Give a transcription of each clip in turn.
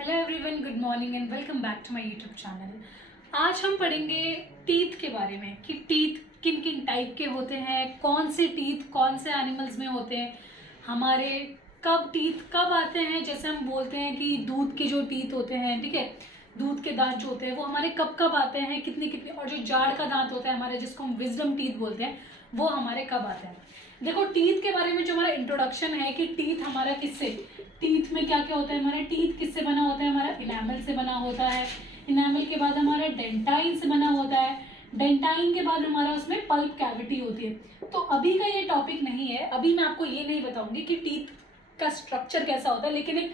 Hello everyone, good morning and welcome back to my YouTube channel. आज हम पढ़ेंगे teeth के बारे में कि टीथ किन किन टाइप के होते हैं, कौन से टीथ कौन से एनिमल्स में होते हैं, हमारे कब टीथ कब आते हैं। जैसे हम बोलते हैं कि दूध के जो टीथ होते हैं, ठीक है, दूध के दांत जो होते हैं वो हमारे कब कब आते हैं, कितने कितने, और जो जाड़ का दांत होता है हमारे, जिसको हम विजडम टीथ बोलते हैं, वो हमारे कब आते हैं। देखो, टीथ के बारे में जो हमारा इंट्रोडक्शन है कि टीथ हमारा किससे, टीथ में क्या क्या होता है, हमारा टीथ किससे बना होता है, हमारा इनामल से बना होता है। इनामल के बाद हमारा डेंटाइन से बना होता है। डेंटाइन के बाद हमारा उसमें पल्प कैविटी होती है। तो अभी का ये टॉपिक नहीं है, अभी मैं आपको ये नहीं बताऊंगी कि टीथ का स्ट्रक्चर कैसा होता है, लेकिन एक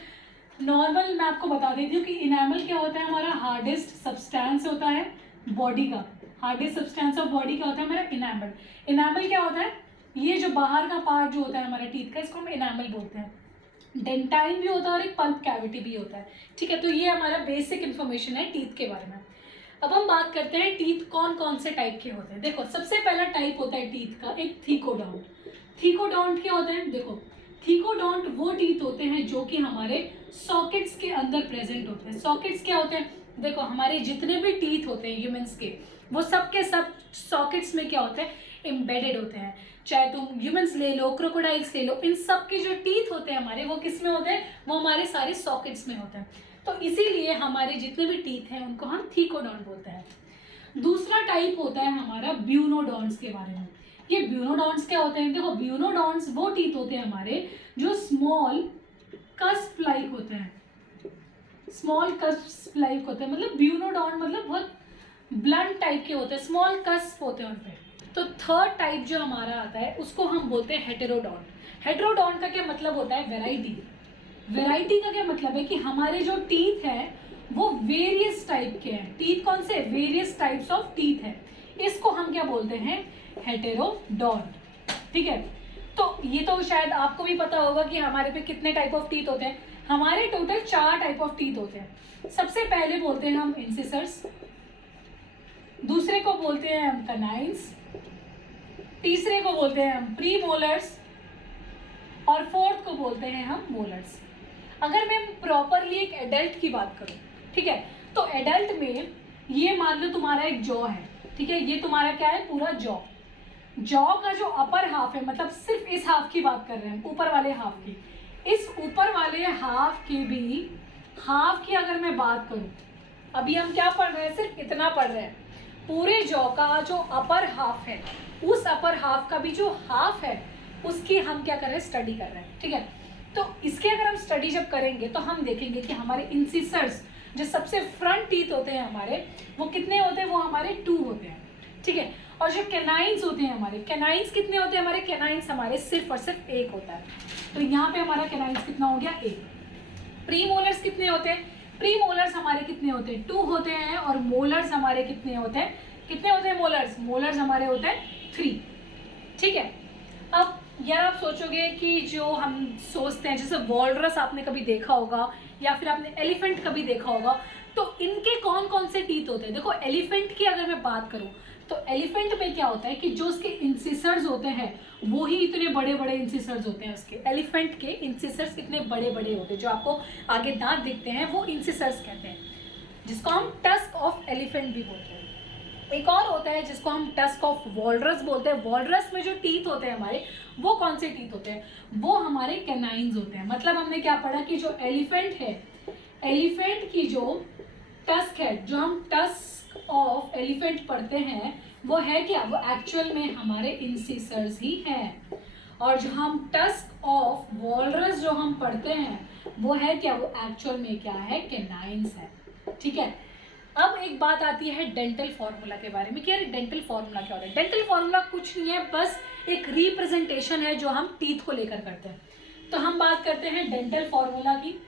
नॉर्मल मैं आपको बता देती हूँ कि इनामल क्या होता है, हमारा हार्डेस्ट सब्सटेंस होता है बॉडी का। हार्डेस्ट सब्सटेंस ऑफ बॉडी क्या होता है, हमारा इनामल। इनामल क्या होता है, ये जो बाहर का पार्ट जो होता है हमारे टीथ का, इसको हम इनामल बोलते हैं। डेंटाइन भी होता है और एक पल्प कैविटी भी होता है, ठीक है। तो ये हमारा बेसिक इन्फॉर्मेशन है टीथ के बारे में। अब हम बात करते हैं टीथ कौन कौन से टाइप के होते हैं। देखो, सबसे पहला टाइप होता है टीथ का एक थीकोडॉन्ट। थीकोडॉन्ट क्या होते हैं, देखो, थीकोडॉन्ट वो टीथ होते हैं जो कि हमारे सॉकेट्स के अंदर प्रेजेंट होते हैं। सॉकेट्स क्या होते हैं, देखो, हमारे जितने भी टीथ होते हैं ह्यूमंस के, वो सब के सब सॉकेट्स में क्या होते हैं, एम्बेडेड होते हैं। चाहे तुम ह्यूमंस ले लो, क्रोकोडाइल्स ले लो, इन सब के जो टीथ होते हैं हमारे, वो किस में होते हैं, वो हमारे सारे सॉकेट्स में होते हैं। तो इसीलिए हमारे जितने भी टीथ हैं उनको हम थीकोडॉन्ट बोलते हैं। दूसरा टाइप होता है हमारा ब्यूनोडॉन्ट्स के बारे में। ये ब्यूनोडॉन्ट्स क्या होते हैं, देखो, ब्यूनोडॉन्ट्स वो टीथ होते हैं हमारे जो स्मॉल कस्प लाइक होते हैं। स्मॉल कस्प लाइक होते हैं, मतलब ब्यूनोडॉन्ट मतलब बहुत ब्लंट टाइप के होते हैं, स्मॉल कस्प होते हैं उनपे। तो थर्ड टाइप जो हमारा आता है उसको हम बोलते हैं हेटेरोडॉन्ट। हेटेरोडॉन्ट का क्या मतलब होता है, वेराइटी। वेराइटी का क्या मतलब है कि हमारे जो टीथ हैं वो वेरियस टाइप के हैं। टीथ कौन से, वेरियस टाइप्स ऑफ टीथ है, इसको हम क्या बोलते हैं, हेटेरोडॉन्ट, ठीक है। तो ये तो शायद आपको भी पता होगा कि हमारे पे कितने टाइप ऑफ टीथ होते हैं। हमारे टोटल 4 टाइप ऑफ टीथ होते हैं। सबसे पहले बोलते हैं हम इंसिसर्स, दूसरे को बोलते हैं हम कनाइन्स, तीसरे को बोलते हैं हम प्री मोलर्स, और फोर्थ को बोलते हैं हम मोलर्स। अगर मैं प्रॉपरली एक एडल्ट की बात करूं, ठीक है, तो एडल्ट में ये मान लो तुम्हारा एक जॉ है, ठीक है, ये तुम्हारा क्या है, पूरा जॉ। जॉ का जो अपर हाफ है, मतलब सिर्फ इस हाफ की बात कर रहे हैं, ऊपर वाले हाफ की, इस ऊपर वाले हाफ की भी हाफ की अगर मैं बात करूं, अभी हम क्या पढ़ रहे हैं, सिर्फ इतना पढ़ रहे हैं, पूरे जॉ का जो अपर हाफ है, उस अपर हाफ का भी जो हाफ है उसकी हम क्या कर रहे हैं, स्टडी कर रहे हैं, ठीक है। तो इसके अगर हम स्टडी जब करेंगे तो हम देखेंगे कि हमारे इंसिसर्स जो सबसे फ्रंट टीथ होते हैं हमारे, वो कितने होते हैं, वो हमारे 2 होते हैं, ठीक है। और जो कैनाइन्स होते हैं हमारे, कैनाइन्स कितने होते हैं हमारे, कैनाइन्स हमारे सिर्फ और सिर्फ 1 होता है। तो यहाँ पे हमारा कैनाइन्स कितना हो गया, 1। प्री मोलर्स कितने होते हैं, प्री मोलर्स हमारे कितने होते हैं, 2 होते हैं। और मोलर्स हमारे कितने होते हैं, कितने होते हैं मोलर्स, मोलर्स हमारे होते हैं 3, ठीक है। अब यार आप सोचोगे कि जो हम सोचते हैं, जैसे वॉलरस आपने कभी देखा होगा या फिर आपने एलिफेंट कभी देखा होगा, तो इनके कौन कौन से टीथ होते हैं। देखो, एलिफेंट की अगर मैं बात करूं तो एलिफेंट में क्या होता है कि जो उसके इंसिसर्स होते हैं वो ही इतने बड़े बड़े इंसिसर्स होते हैं। उसके एलिफेंट के इंसिसर्स इतने बड़े बड़े होते हैं, जो आपको आगे दांत दिखते हैं वो इंसिसर्स कहते हैं, जिसको हम टस्क ऑफ एलिफेंट भी बोलते हैं। एक और होता है जिसको हम टस्क ऑफ वॉलरस बोलते हैं। वॉलरस में जो टीथ होते हैं हमारे, वो कौन से टीथ होते हैं, वो हमारे कैनाइन्स होते हैं। मतलब हमने क्या पढ़ा कि जो एलिफेंट है, एलिफेंट की जो टस्क है, जो हम टस्क ऑफ एलिफेंट पढ़ते हैं, वो है क्या, वो एक्चुअल में हमारे इंसिसर्स ही हैं। और जो हम टस्क ऑफ वॉलरस जो हम पढ़ते हैं, वो है क्या, वो एक्चुअल में क्या है, कैनाइन्स है, ठीक है। अब एक बात आती है डेंटल फॉर्मूला के बारे में कि यार डेंटल फॉर्मूला क्या होता है। डेंटल फॉर्मूला कुछ नहीं है, बस एक रिप्रेजेंटेशन है जो हम टीथ को लेकर करते हैं। तो हम बात करते हैं डेंटल फॉर्मूला की।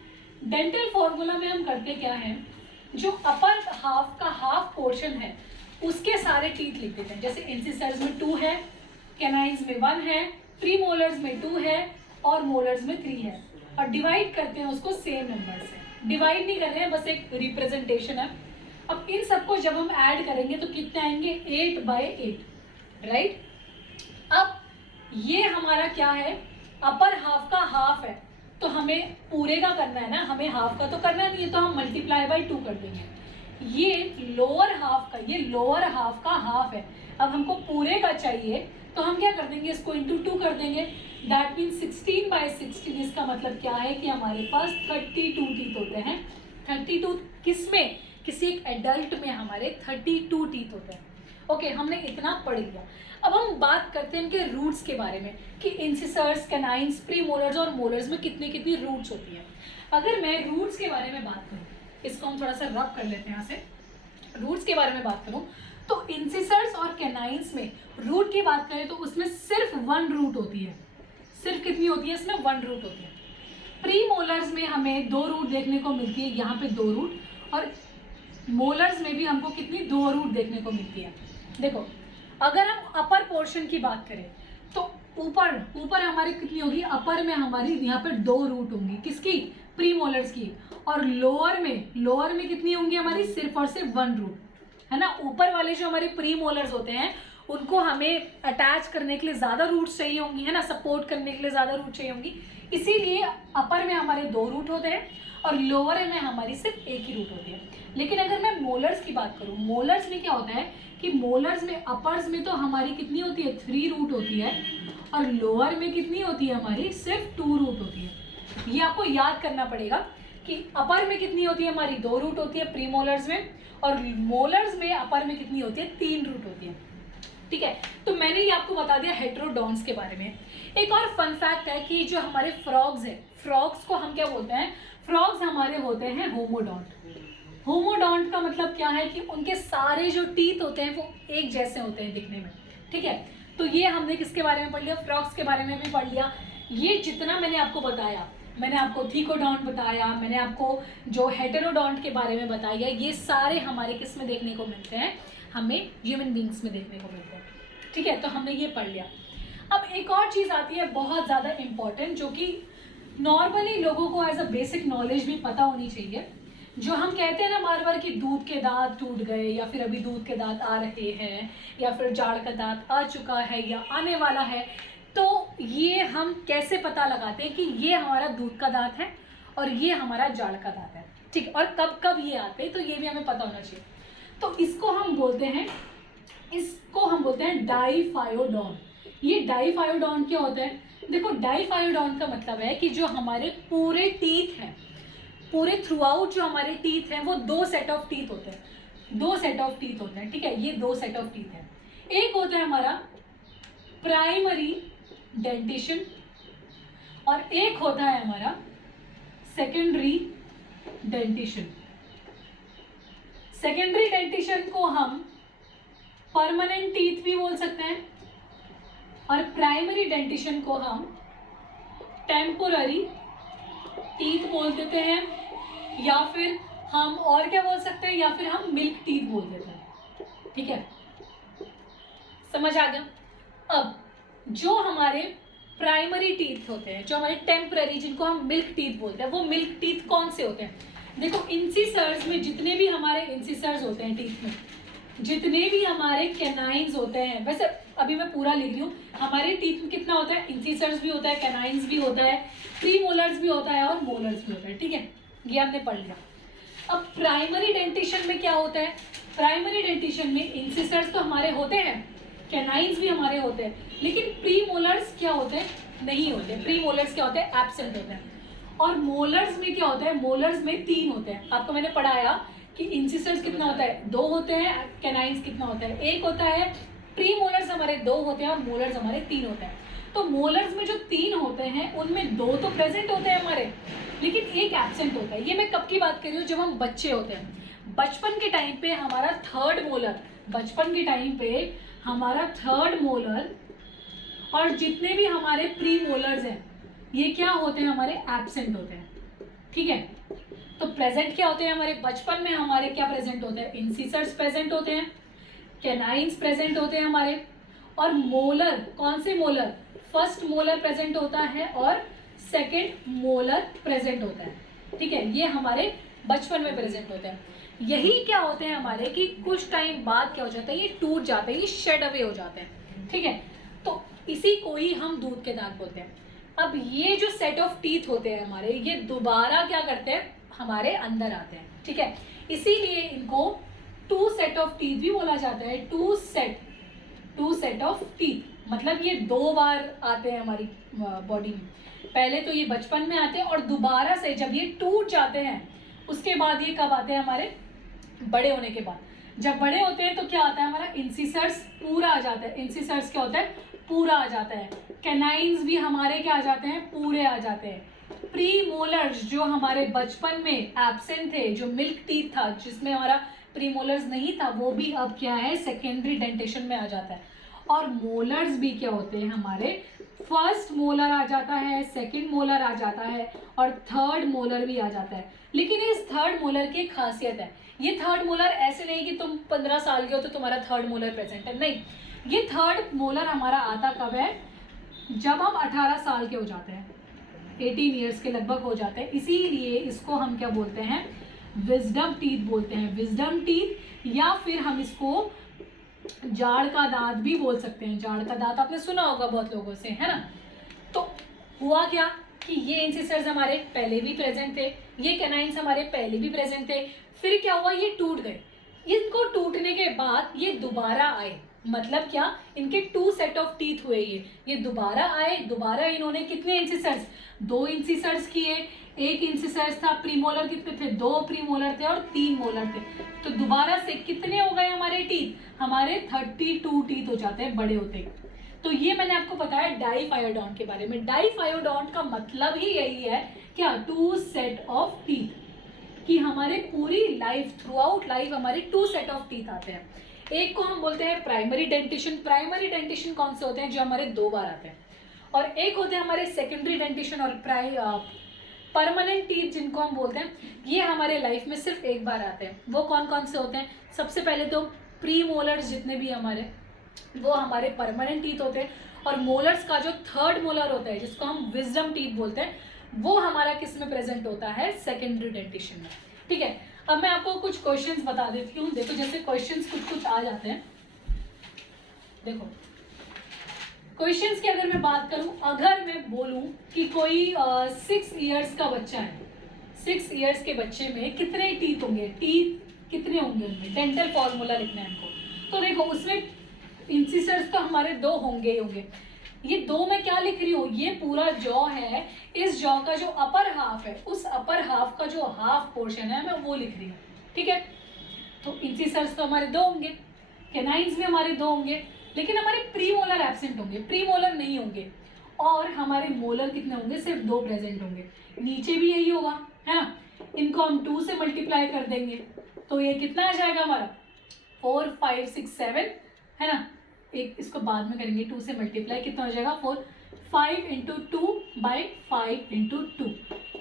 डेंटल फॉर्मूला में हम करते क्या है, जो अपर हाफ का हाफ पोर्शन है उसके सारे टीथ लिख देते हैं। जैसे इंसिसर्स में 2 है, कैनाइन्स में 1 है, प्री मोलर्स में 2 है, और मोलर्स में 3 है, और डिवाइड करते हैं उसको सेम नंबर से। डिवाइड नहीं कर रहे हैं, बस एक रिप्रेजेंटेशन है। अब इन सबको जब हम ऐड करेंगे तो कितने आएंगे, 8/8, राइट। अब ये हमारा क्या है, अपर हाफ का हाफ है, तो हमें पूरे का करना है ना, हमें हाफ का तो करना नहीं है, तो हम मल्टीप्लाई बाई 2 कर देंगे। ये लोअर हाफ का, ये लोअर हाफ का हाफ है। अब हमको पूरे का चाहिए तो हम क्या कर देंगे, इसको इंटू 2 कर देंगे। That means 16/16। इसका मतलब क्या है कि हमारे पास 32 टीथ होते हैं। 32 किस में, किसी एक एडल्ट में हमारे 32 टीथ होते हैं। ओके, हमने इतना पढ़ लिया। अब हम बात करते हैं इनके रूट्स के बारे में कि इंसिसर्स, कैनाइन्स, प्रीमोलर्स और मोलर्स में कितनी कितनी रूट्स होती है। अगर मैं रूट्स के बारे में बात करूँ, इसको हम थोड़ा सा रब कर लेते हैं यहाँ से। रूट्स के बारे में बात करूँ तो इंसिसर्स और कैनाइन्स में रूट की बात करें तो उसमें सिर्फ 1 रूट होती है। सिर्फ कितनी होती है इसमें, 1 रूट होती है। प्रीमोलर्स में हमें 2 रूट देखने को मिलती है, यहाँ पे 2 रूट, और मोलर्स में भी हमको कितनी 2 रूट देखने को मिलती है। देखो, अगर हम अपर पोर्शन की बात करें तो ऊपर हमारी कितनी होगी, अपर में हमारी यहाँ पर 2 रूट होंगी, किसकी, प्रीमोलर्स की। और लोअर में कितनी होंगी हमारी, सिर्फ और सिर्फ 1 रूट, है ना। ऊपर वाले जो हमारे प्रीमोलर्स होते हैं उनको हमें अटैच करने के लिए ज़्यादा रूट चाहिए होंगी, है ना, सपोर्ट करने के लिए ज़्यादा रूट चाहिए होंगी, इसीलिए अपर में हमारे 2 रूट होते हैं और लोअर में हमारी सिर्फ 1 ही रूट होती है। लेकिन अगर मैं मोलर्स की बात करूँ, मोलर्स में क्या होता है कि मोलर्स में अपर्स में तो हमारी कितनी होती है, 3 रूट होती है, और लोअर में कितनी होती है हमारी, सिर्फ 2 रूट होती है। ये आपको याद करना पड़ेगा कि अपर में कितनी होती है हमारी, 2 रूट होती है प्रीमोलर्स में, और मोलर्स में अपर में कितनी होती है, 3 रूट होती है। ठीक है, तो मैंने ये आपको बता दिया हेटेरोडॉन्ट्स के बारे में। एक और फन फैक्ट है कि जो हमारे फ्रॉग्स हैं, फ्रॉग्स को हम क्या बोलते हैं, फ्रॉग्स हमारे होते हैं होमोडॉन्ट। होमोडॉन्ट का मतलब क्या है कि उनके सारे जो टीथ होते हैं वो एक जैसे होते हैं दिखने में। ठीक है, तो ये हमने किसके बारे में पढ़ लिया, फ्रॉग्स के बारे में भी पढ़ लिया। ये जितना मैंने आपको बताया, मैंने आपको थीकोडॉन्ट बताया, मैंने आपको जो हेटेरोडॉन्ट के बारे में बताया, ये सारे हमारे किस में देखने को मिलते हैं, हमें ह्यूमन बींग्स में देखने को मिलते हैं। ठीक है, तो हमने ये पढ़ लिया। अब एक और चीज़ आती है बहुत ज़्यादा इम्पॉर्टेंट, जो कि नॉर्मली लोगों को एज अ बेसिक नॉलेज भी पता होनी चाहिए। जो हम कहते हैं ना बार बार कि दूध के दांत टूट गए, या फिर अभी दूध के दांत आ रहे हैं, या फिर जाड़ का दांत आ चुका है या आने वाला है, तो ये हम कैसे पता लगाते हैं कि ये हमारा दूध का दांत है और ये हमारा जाड़ का दांत है। ठीक, और कब कब ये आते हैं तो ये भी हमें पता होना चाहिए। तो इसको हम बोलते हैं डाइफायोडॉन। ये डाइफायोडॉन क्या होता है, देखो डाइफायोडॉन का मतलब है कि जो हमारे पूरे टीथ हैं, पूरे थ्रू आउट जो हमारे टीथ हैं वो 2 सेट ऑफ टीथ होते हैं, 2 सेट ऑफ टीथ होते हैं। ठीक है, ये 2 सेट ऑफ टीथ हैं। एक होता है हमारा प्राइमरी डेंटिशन और एक होता है हमारा सेकेंडरी डेंटिशन। सेकेंडरी डेंटिशन को हम परमानेंट टीथ भी बोल सकते हैं और प्राइमरी डेंटिशन को हम टेम्पोररी टीथ बोल देते हैं, या फिर हम और क्या बोल सकते हैं, या फिर हम मिल्क टीथ बोल देते हैं। ठीक है, समझ आ गया। अब जो हमारे प्राइमरी टीथ होते हैं, जो हमारे टेम्पररी, जिनको हम मिल्क टीथ बोलते हैं, वो मिल्क टीथ कौन से होते हैं, देखो इंसिसर्स में जितने भी हमारे इंसिसर्स होते हैं टीथ में, जितने भी हमारे कैनाइन्स होते हैं, वैसे अभी मैं पूरा लिख रही हूँ, हमारे टीथ में कितना होता है, इंसिसर्स भी होता है, कैनाइन्स भी होता है, प्रीमोलर्स भी होता है और मोलर्स भी होता है। ठीक है, ये हमने पढ़ लिया। अब प्राइमरी डेंटिशन में क्या होता है, प्राइमरी डेंटिशन में इंसिसर्स तो हमारे होते हैं, कैनाइन्स भी हमारे होते हैं, लेकिन प्रीमोलर्स क्या होते हैं, नहीं होते। प्रीमोलर्स क्या होते हैं, एब्सेंट होते हैं। और मोलर्स में क्या होता है, मोलर्स में 3 होते हैं। आपको मैंने पढ़ाया कि इंसिसर्स कितना होता है, 2 होते हैं, कैनाइन्स कितना होता है, 1 होता है। प्रीमोलर्स हमारे 2 होते हैं और मोलर्स हमारे 3 होते हैं। तो मोलर्स में जो 3 होते हैं उनमें 2 तो प्रेजेंट होते हैं हमारे, लेकिन 1 एब्सेंट होता है। ये मैं कब की बात कर रही हूँ, जब हम बच्चे होते हैं। बचपन के टाइम पे हमारा 3rd मोलर, बचपन के टाइम पे हमारा 3rd मोलर और जितने भी हमारे प्री मोलर्स हैं ये क्या होते हैं, हमारे एब्सेंट होते हैं। ठीक है, तो प्रेजेंट क्या होते हैं हमारे बचपन में, हमारे क्या प्रेजेंट होते हैं, इंसिसर्स प्रेजेंट होते हैं, कैनाइन्स प्रेजेंट होते हैं हमारे, और मोलर, कौन से मोलर, फर्स्ट मोलर प्रेजेंट होता है और सेकेंड मोलर प्रेजेंट होता है। ठीक है, ये हमारे बचपन में प्रेजेंट होते हैं। यही क्या होते हैं हमारे कि कुछ टाइम बाद क्या हो जाता है, ये टूट जाते हैं, ये शेड अवे हो जाते हैं। ठीक है, तो इसी को ही हम दूध के दांत बोलते हैं। अब ये जो सेट ऑफ टीथ होते हैं हमारे, ये दोबारा क्या करते हैं, हमारे अंदर आते हैं, ठीक है। इसीलिए इनको टू सेट ऑफ टीथ भी बोला जाता है, टू सेट ऑफ टीथ। मतलब ये 2 बार आते हैं हमारी बॉडी में। पहले तो ये बचपन में आते हैं और दोबारा से जब ये टूट जाते हैं उसके बाद ये कब आते हैं, हमारे बड़े होने के बाद। जब बड़े होते हैं तो क्या आता है, हमारा इंसिसर्स पूरा आ जाता है। इंसिसर्स क्या होता है, पूरा आ जाता है। कैनाइन्स भी हमारे क्या आ जाते हैं, पूरे आ जाते हैं। प्री मोलर्स जो हमारे बचपन में एब्सेंट थे, जो मिल्क टीथ था जिसमें हमारा प्री मोलर्स नहीं था, वो भी अब क्या है, सेकेंडरी डेंटेशन में आ जाता है। और मोलर्स भी क्या होते हैं हमारे, फर्स्ट मोलर आ जाता है, सेकंड मोलर आ जाता है और थर्ड मोलर भी आ जाता है। लेकिन इस थर्ड मोलर की एक खासियत है, ये थर्ड मोलर ऐसे नहीं कि तुम 15 साल के हो तो तुम्हारा थर्ड मोलर प्रेजेंट है, नहीं। ये थर्ड मोलर हमारा आता कब है, जब हम 18 साल के हो जाते हैं, 18 ईयर्स के लगभग हो जाते हैं। इसीलिए इसको हम क्या बोलते हैं, विजडम टीथ बोलते हैं, विजडम टीथ। या फिर हम इसको जाड़ का दांत भी बोल सकते हैं। जाड़ का दांत आपने सुना होगा बहुत लोगों से, है ना। तो हुआ क्या कि ये इंसिसर्स हमारे पहले भी प्रेजेंट थे, ये कैनाइन्स हमारे पहले भी प्रेजेंट थे, फिर क्या हुआ, ये टूट गए। इनको टूटने के बाद ये दोबारा आए। मतलब क्या, इनके 2 सेट ऑफ टीथ हुए, ये दोबारा आए। दोबारा इन्होंने कितने इंसिसर्स, 2 इंसिसर्स किए। एक इंसिसर्स था, प्रीमोलर कितने थे, 2 प्रीमोलर थे और 3 मोलर थे। तो दोबारा से कितने हो गए हमारे टीथ, हमारे 32 टीथ हो जाते हैं बड़े होते। तो ये मैंने आपको बताया डाइफायोडोंट के बारे में। डाइफायोडोंट का मतलब ही यही है क्या, 2 सेट ऑफ टीथ, कि हमारे पूरी लाइफ, थ्रू आउट लाइफ हमारे 2 सेट ऑफ टीथ आते हैं। एक को हम बोलते हैं प्राइमरी डेंटिशन। प्राइमरी डेंटिशन कौन से होते हैं, जो हमारे 2 बार आते हैं। और एक होते हैं हमारे सेकेंडरी डेंटिशन और परमानेंट टीथ जिनको हम बोलते हैं, ये हमारे लाइफ में सिर्फ 1 बार आते हैं। वो कौन कौन से होते हैं, सबसे पहले तो प्री मोलर्स जितने भी हमारे, वो हमारे परमानेंट टीथ होते हैं। और मोलर्स का जो थर्ड मोलर होता है, जिसको हम विजडम टीथ बोलते हैं, वो हमारा किस में प्रेजेंट होता है, सेकेंडरी डेंटिशन में, ठीक है। अब मैं आपको कुछ क्वेश्चंस बता देती हूँ। देखो जैसे क्वेश्चंस कुछ कुछ आ जाते हैं। देखो क्वेश्चंस की अगर मैं बात करूं, अगर मैं बोलूं कि कोई 6 इयर्स का बच्चा है, 6 इयर्स के बच्चे में कितने टीथ होंगे, टीथ कितने होंगे उनमें, डेंटल फॉर्मूला लिखना है हमको। तो देखो उसमें इंसिसर्स तो हमारे 2 होंगे ही होंगे। ये 2 में क्या लिख रही हूँ, ये पूरा जॉ है, इस जॉ का जो अपर हाफ है, उस अपर हाफ का जो हाफ पोर्शन है, मैं वो लिख रही हूँ, ठीक है। तो इंसिसर्स तो हमारे 2 होंगे, कैनाइन्स भी हमारे 2 होंगे, लेकिन हमारे प्री मोलर एब्सेंट होंगे, प्री मोलर नहीं होंगे। और हमारे मोलर कितने होंगे, सिर्फ 2 प्रेजेंट होंगे। नीचे भी यही होगा, है ना। इनको हम 2 से मल्टीप्लाई कर देंगे तो ये कितना आ जाएगा हमारा, 4 5 6 7, है ना। एक इसको बाद में करेंगे, 2 से मल्टीप्लाई कितना हो जाएगा, 4 5 इंटू 2 बाई 5 इंटू 2,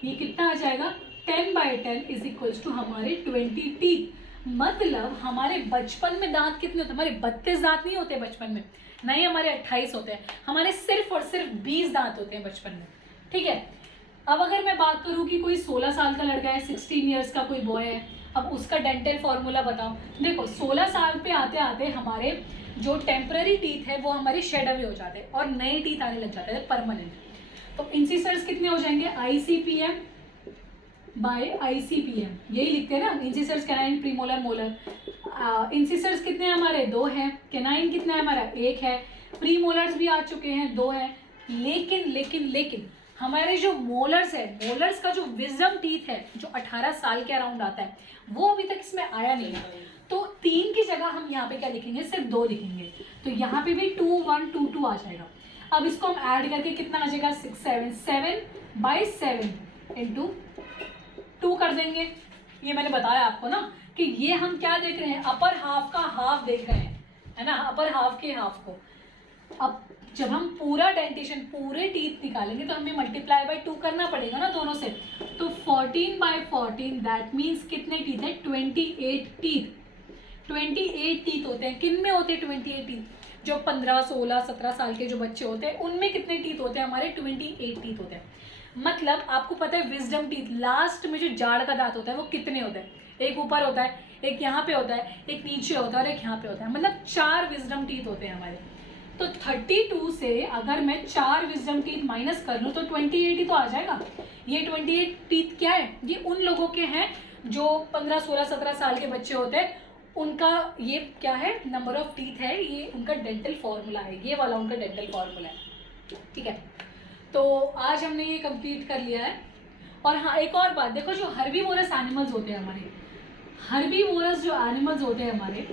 ये कितना आ जाएगा, 10/10 इज इक्वल्स टू हमारे 20 टीथ। मतलब हमारे बचपन में दांत कितने होते हैं, हमारे 32 दांत नहीं होते बचपन में, नहीं हमारे 28 होते हैं, हमारे सिर्फ और सिर्फ 20 दांत होते हैं बचपन में, ठीक है। अब अगर मैं बात करूं कि कोई 16 साल का लड़का है, 16 ईयर्स का कोई बॉय है, अब उसका डेंटल फॉर्मूला बताओ। देखो 16 साल पे आते आते हमारे जो टेम्पररी टीथ है वो हमारे शेड अवे हो जाते हैं और नए टीथ आने लग जाते हैं परमानेंट। तो इंसिसर्स कितने हो जाएंगे, ICPM बाय ICPM, यही लिखते हैं ना, इंसिसर्स कैनाइन प्रीमोलर मोलर। इंसिसर्स कितने हैं हमारे, 2 हैं। कैनाइन कितना है हमारा, 1 है। प्रीमोलर्स भी आ चुके हैं, 2 हैं। लेकिन हमारे जो मोलर्स है, मोलर्स का जो विजडम टीथ है जो 18 साल के अराउंड आता है, वो अभी तक इसमें आया नहीं है। तो 3 की जगह हम यहाँ पे क्या लिखेंगे, सिर्फ 2 लिखेंगे। तो यहाँ पे भी 2 1 2 2 आ जाएगा। अब इसको हम ऐड करके कितना आ जाएगा, 6 7 7/7 इंटू 2 कर देंगे। ये मैंने बताया आपको ना कि ये हम क्या देख रहे हैं, अपर हाफ का हाफ देख रहे हैं, है ना, अपर हाफ के हाफ को। अब जब हम पूरा डेंटिशन, पूरे टीथ निकालेंगे तो हमें मल्टीप्लाई बाय 2 करना पड़ेगा ना दोनों से। तो 14/14 दैट मीन्स कितने टीथ है, 28 टीथ। 28 टीथ होते हैं। किन में होते हैं 28 टीथ, जो 15 16 17 साल के जो बच्चे होते हैं उनमें कितने टीथ होते हैं, हमारे 28 टीथ होते हैं। मतलब आपको पता है विजडम टीथ, लास्ट में जो जाड़ का दांत होता है वो कितने होते हैं, एक ऊपर होता है, एक यहाँ पे होता है, एक नीचे होता है और एक यहाँ पे होता है। मतलब 4 विजडम टीथ होते हैं हमारे। तो 32 से अगर मैं 4 विजडम टीथ माइनस कर लूँ तो 28 ही तो आ जाएगा। ये 28 टीथ क्या है, ये उन लोगों के हैं जो 15, 16, 17 साल के बच्चे होते हैं, उनका ये क्या है, नंबर ऑफ टीथ है, ये उनका डेंटल फॉर्मूला है, ये वाला उनका डेंटल फॉर्मूला है। ठीक है, तो आज हमने ये कंप्लीट कर लिया है। और हाँ, एक और बात देखो, जो हर्बीवोरस एनिमल्स होते हैं हमारे, हर्बीवोरस जो एनिमल्स होते हैं हमारे,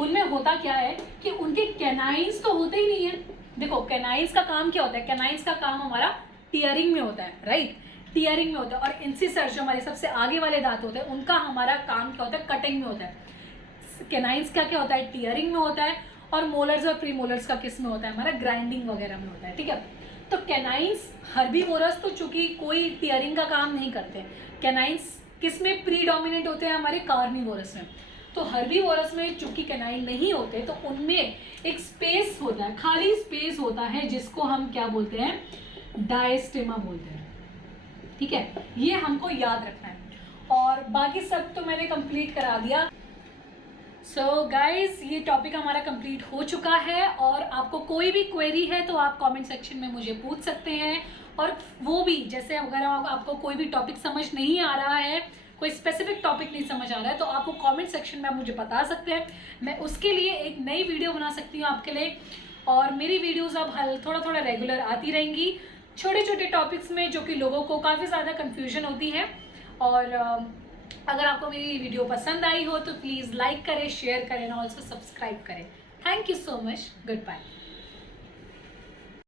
उनमें होता क्या है कि उनके कैनाइन्स तो होते ही नहीं है। देखो कैनाइन्स का काम क्या होता है, कैनाइन्स का काम हमारा टीयरिंग में होता है, राइट, टीयरिंग में होता है। और इंसिसर जो हमारे सबसे आगे वाले दांत होते हैं, उनका हमारा काम क्या होता है, कटिंग में होता है। कैनाइन्स का क्या होता है, टीयरिंग में होता है। और मोलर्स और प्रीमोलर्स का किस में होता है, हमारा ग्राइंडिंग वगैरह में होता है। ठीक है, तो कैनाइन्स हर्बीवोरस तो चूंकि कोई टीयरिंग का काम नहीं करते, कैनाइन्स किस में प्रीडोमिनेंट होते हैं, हमारे कार्निवोरस में। तो हर्बीवोरस में चूंकि कैनाइन नहीं होते, तो उनमें एक स्पेस होता है, खाली स्पेस होता है, जिसको हम क्या बोलते हैं, डायस्टेमा बोलते हैं। ठीक है, ये हमको याद रखना है। और बाकी सब तो मैंने कंप्लीट करा दिया। सो गाइज, ये टॉपिक हमारा कंप्लीट हो चुका है। और आपको कोई भी क्वेरी है तो आप कमेंट सेक्शन में मुझे पूछ सकते हैं। और वो भी जैसे अगर आपको कोई भी टॉपिक समझ नहीं आ रहा है, कोई स्पेसिफिक टॉपिक नहीं समझ आ रहा है, तो आपको कमेंट सेक्शन में आप मुझे बता सकते हैं। मैं उसके लिए एक नई वीडियो बना सकती हूँ आपके लिए। और मेरी वीडियोज़ अब थोड़ा थोड़ा रेगुलर आती रहेंगी, छोटे छोटे टॉपिक्स में, जो कि लोगों को काफ़ी ज़्यादा कन्फ्यूजन होती है। और अगर आपको मेरी वीडियो पसंद आई हो तो प्लीज़ लाइक करें, शेयर करें और ऑल्सो सब्सक्राइब करें। Thank you so much, good bye.